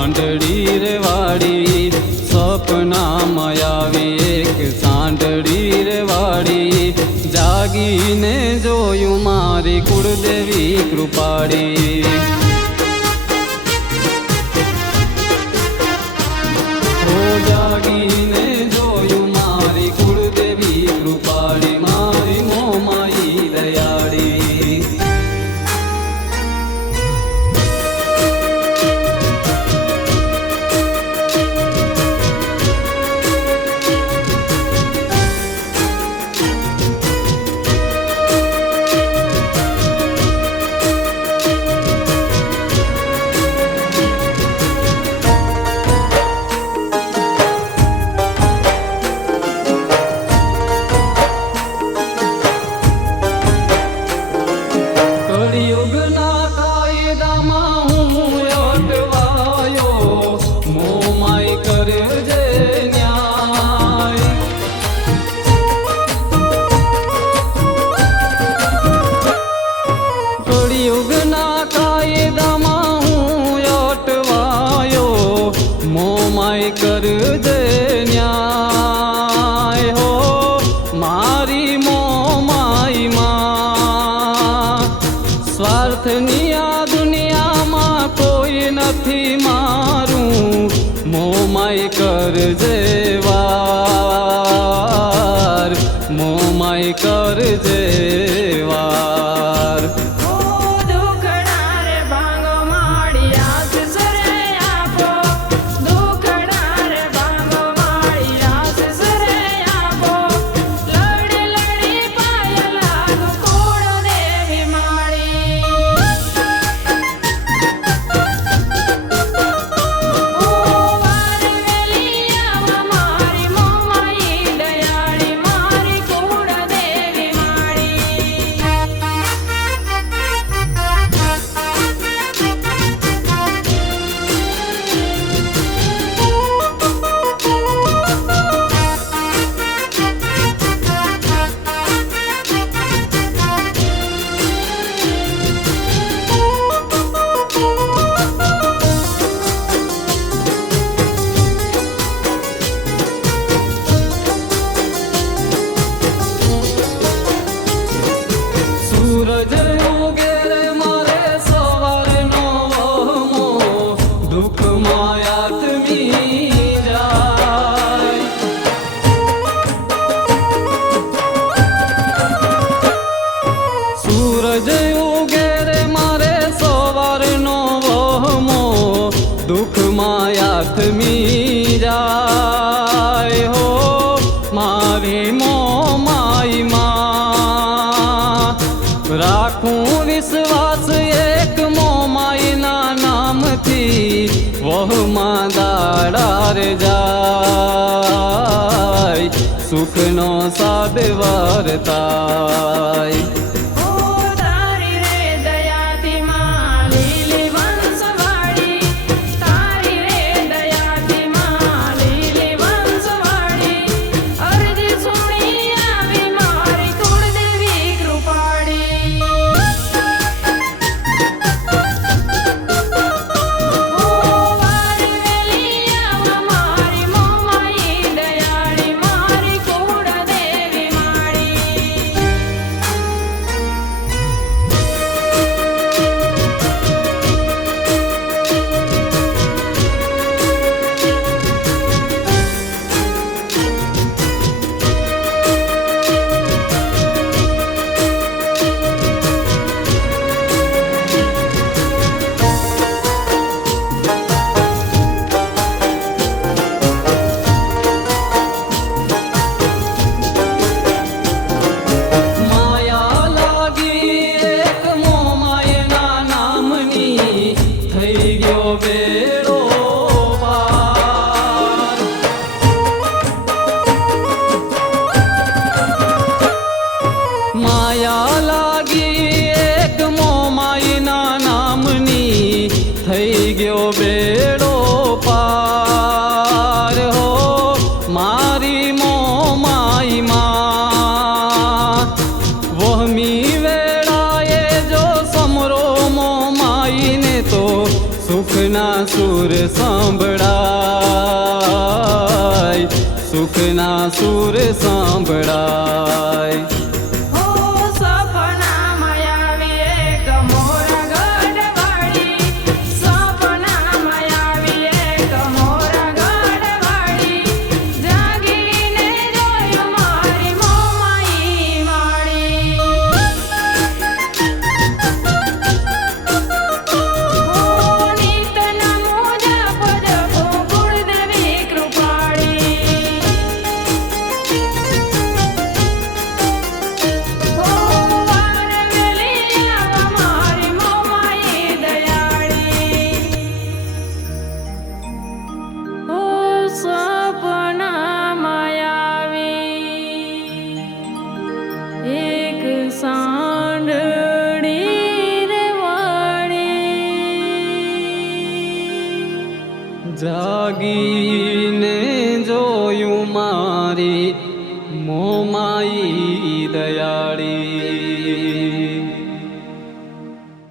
સાંઢળી રે વાડી, સપનામાં આવી એક સાંઢળી રે વાડી, જાગીને જોયું મારી કુળદેવી કૃપાળી. જાગીને જોયું મારી કુળદેવી કૃપાળી, મારી મોમાઈ દયાળી. કળિયુગના કાયદામાં હું અટવાયો, મોમાઈ કરજે ન્યાય. કળિયુગના કાયદામાં હું અટવાયો, મોમાઈ કરજે ન્યાય. હો મારી મોમાઈ માં, સ્વાર્થની આ દુનિયામાં કોઈ નથી મારું, મોમાઈ કરજે વાર, મોમાઈ કરજે વાર. સૂરજ ઉગે રે મારે સવારનો વહમો, દુઃખમાં આત્મી જાય. સૂરજ ઉગે રે મારે સવારનો વહમો, દુઃખમાં આત્મી જાય. હો મારી મોમાઈ માં, રાખું વિશ્વાસ એક મોમાઈના નામથી, વહમાં દાડા રે જાય, સુખનો સાદ વર્તાય. સાંભળાય, સુખના સુર સાંભળાય. ઓ સપનામાં આવી એક મોરગઢવાળી, સપનામાં આવી એક મોરગઢવાળી, જાગીને જોયું મારી મોમાઈ વાળી. ઓ નીતના મુજબ જપો કુળદેવી કૃપાળી. ઓ વાર વેલી આવા મારી મોમાઈ દયાળી. ઓ સપનામાં આવી એક સાંઢળી રે વાળી, જાગીને જોયું મારી મોમાઈ દયાળી.